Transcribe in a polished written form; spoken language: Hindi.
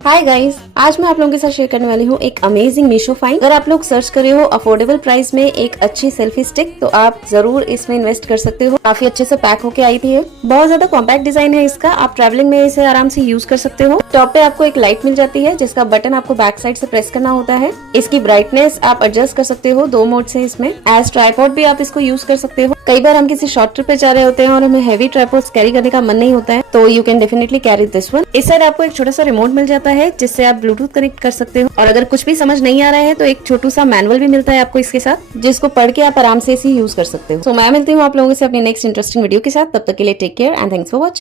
हाय गाइस, आज मैं आप लोगों के साथ शेयर करने वाली हूँ एक अमेजिंग मीशो फाइंड। अगर आप लोग सर्च कर रहे हो अफोर्डेबल प्राइस में एक अच्छी सेल्फी स्टिक, तो आप जरूर इसमें इन्वेस्ट कर सकते हो। काफी अच्छे से पैक होके आई थी। बहुत ज्यादा कॉम्पैक्ट डिजाइन है इसका। आप ट्रैवलिंग में इसे आराम से यूज कर सकते हो। टॉप पे आपको एक लाइट मिल जाती है जिसका बटन आपको बैक साइड से प्रेस करना होता है। इसकी ब्राइटनेस आप एडजस्ट कर सकते हो 2 मोड से। इसमें एज ट्राइपॉड भी आप इसको यूज कर सकते हो। कई बार हम किसी शॉर्ट ट्रिप पे जा रहे होते हैं और हमें हैवी ट्राइपॉड्स कैरी करने का मन नहीं होता है, तो you can definitely carry this one. इस साइड आपको एक छोटा सा रिमोट मिल जाता है जिससे आप ब्लूटूथ कनेक्ट कर सकते हो। और अगर कुछ भी समझ नहीं आ रहा है तो एक छोटू सा मैनुअल भी मिलता है आपको इसके साथ, जिसको पढ़ के आप आराम से इसे यूज कर सकते हो। तो मैं मिलती हूँ आप लोगों से अपनी नेक्स्ट इंटरेस्टिंग वीडियो के साथ। तब तक के लिए take care and thanks for watching.